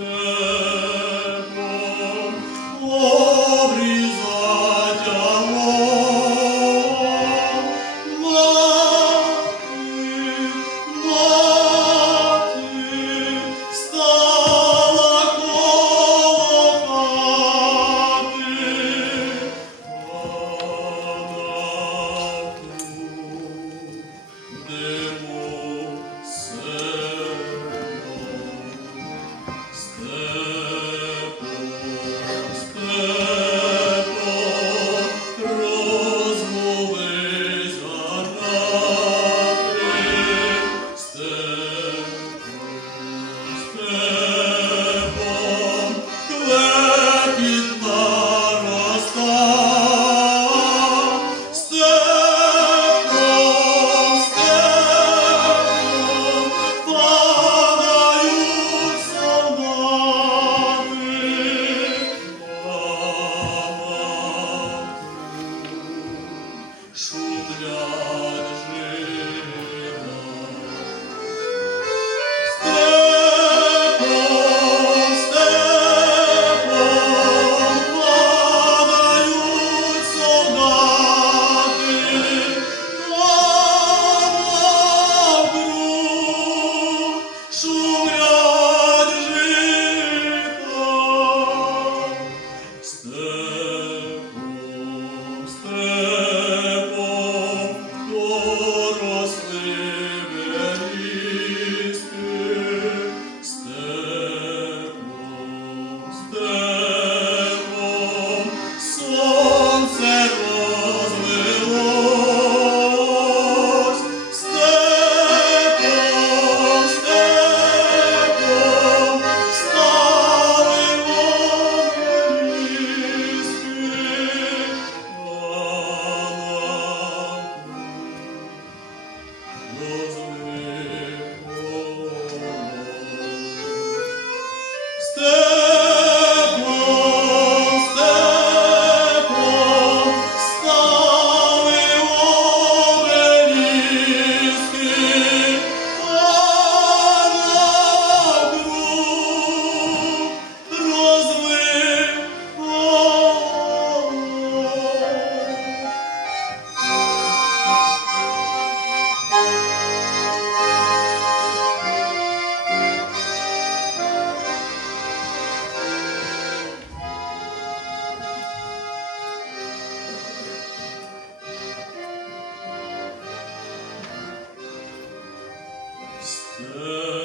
Oh. Sir.